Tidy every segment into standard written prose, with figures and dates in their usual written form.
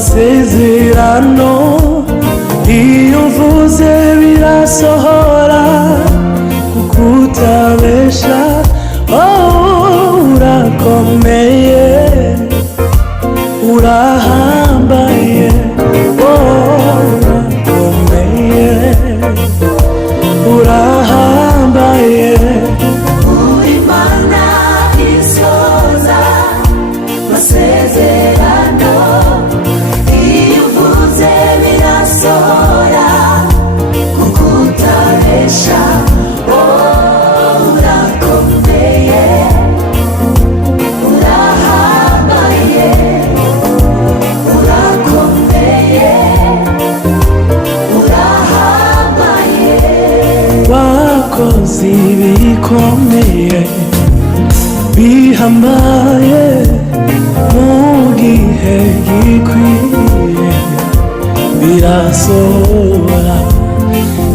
amasezerano iyo mvuze birasohora kuko utabesha. Urakomeye urahambaye, urakomeye urahambaye. Uri Mana isoza amasezerano iyo uvuze birasohora kuko utabesha. Urakomeye urahambaye urakomeye urahambaye. Wakoze ibikomeye bihambaye mu gihe gikwiye birasohora.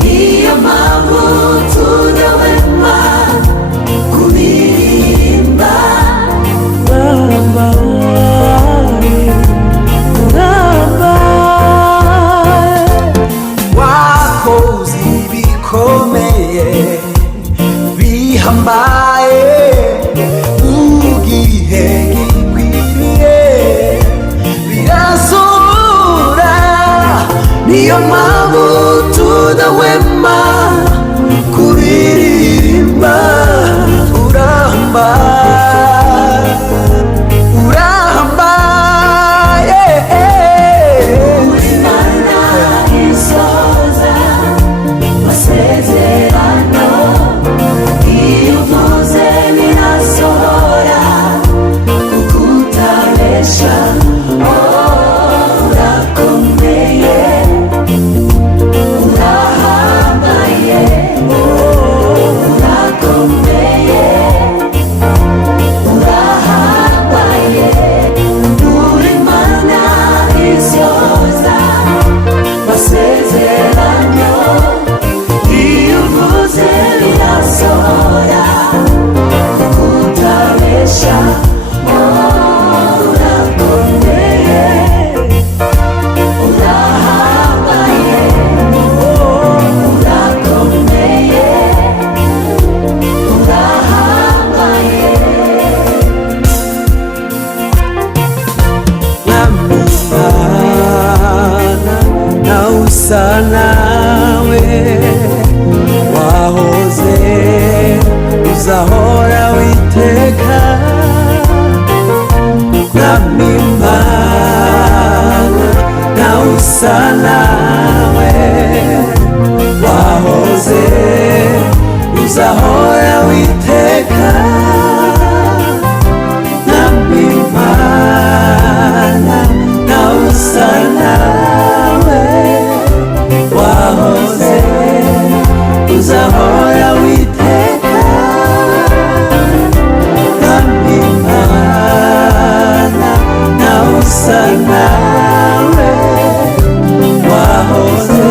Niyo mpamvu tudahwema kubiririmba. Urambaye urambaye. Wakoze ibikomeye bihambaye mu gihe gikwiriye birasohora. Niyo mpamvu tudahwema kubiririmba. Urahambaye urahambaye. Uri Mana isoza amasezerano iyo uvuze birasohora kuko utabesha. Urakomeye urahambaye urakomeye urahambaye. Uri Mana isoza amasezerano iyo uvuze birasohora kuko utabesha. Urakomeye urahambaye urakomeye urahambaye. Mwami Mana nawe usa nawe, wahoze uzahora witeka. Mwami Mana nawe usa nawe, wahoze uzahora witeka. Mwami Mana nawe usa nawe, wahoze uzahora witeka. Mwami Mana nawe usa nawe, wahoze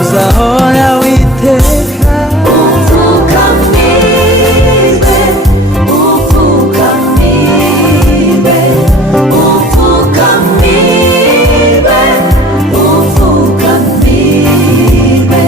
uzahora witeka. Upfukamirwe upfukamirwe upfukamirwe upfukamirwe upfukamirwe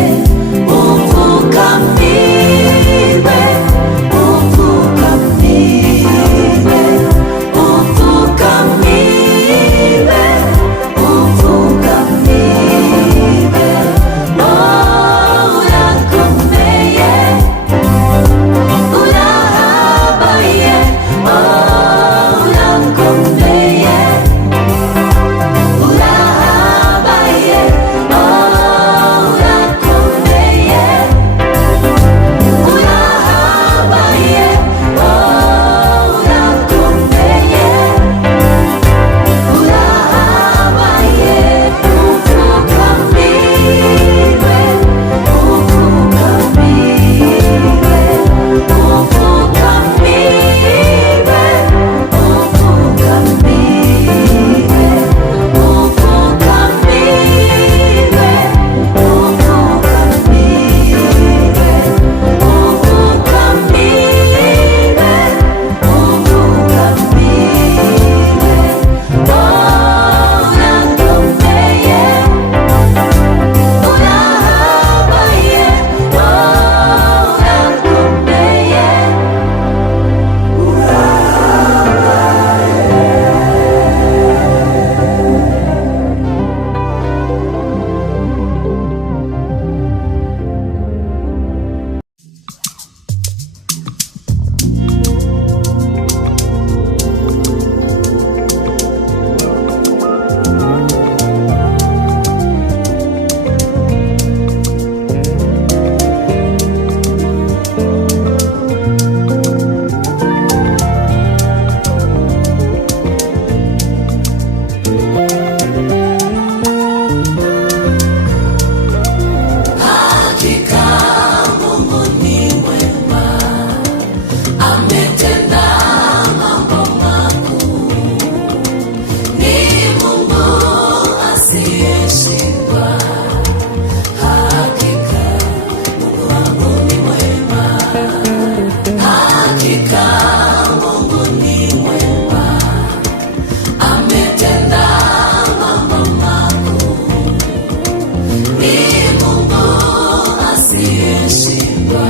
asiyeshindwa.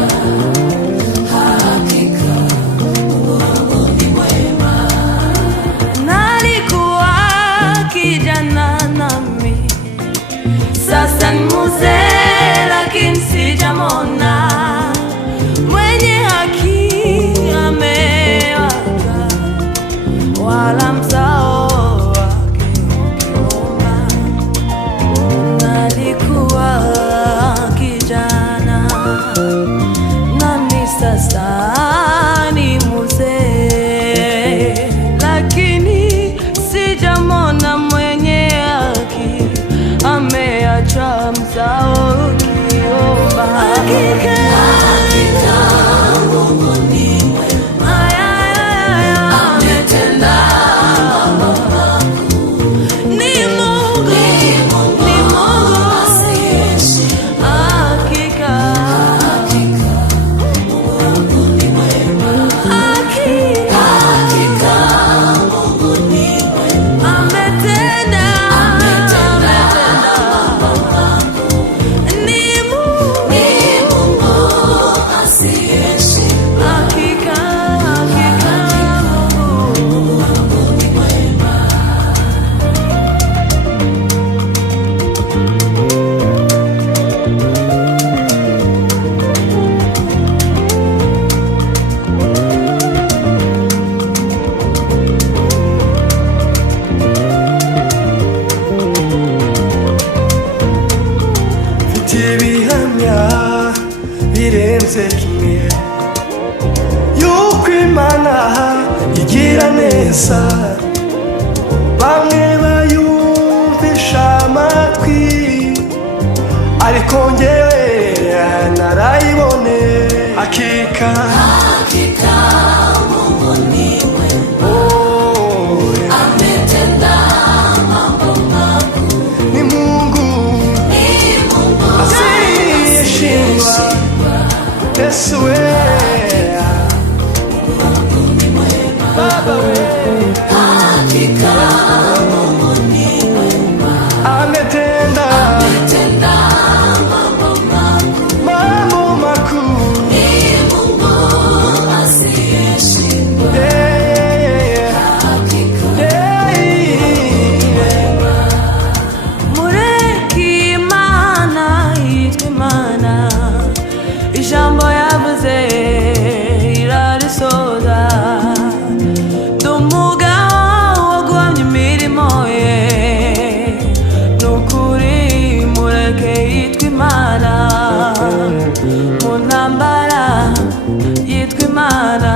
Hakika Mungu ni mwema. Nalikuwa kijana nami, sasa ni mzee, lakini sijamwona mwenye haki amewaka, wala mzao wake ukiomba. Nalikuwa kijana nami, sasa ni mzee, lakini sijamwona mwenye haki ameacha mzao ukiomba. Hakika Mungu ni mwema. Ametenda mambo makuu. ni Mungu, Ni Mungu asiyeshindwa. hakika Mungu ni mwema. hakika Hakika Mungu ni mwema. ametenda mambo makuu. ni Mungu, Ni Mungu asiyeshindwa. hakika Mungu. Mungu ni mwema. mfite ibihamya birenze kimwe yuko Imana igira neza, bamwe bayumvisha amatwi, ariko njyewe narayibone. Hakika Hakika Mungu ni mwema. oh, Ametenda mambo makuu. ni Mungu Ni Mungu asiyeshindwa. Yesu we Baba we hakika Mungu ni mwema. ametenda Ametenda mambo makuu. mambo makuu. Ni Mungu asiyeshindwa. Yeah, Hakika yeah, yeah. Mureke Imana yitwa Imana, ijambo yavuze irarisoza. Ndi umugabo wo guhamya imirimo ye, nukuri mureke yitwa Imana, mu ntambara yitwa Imana.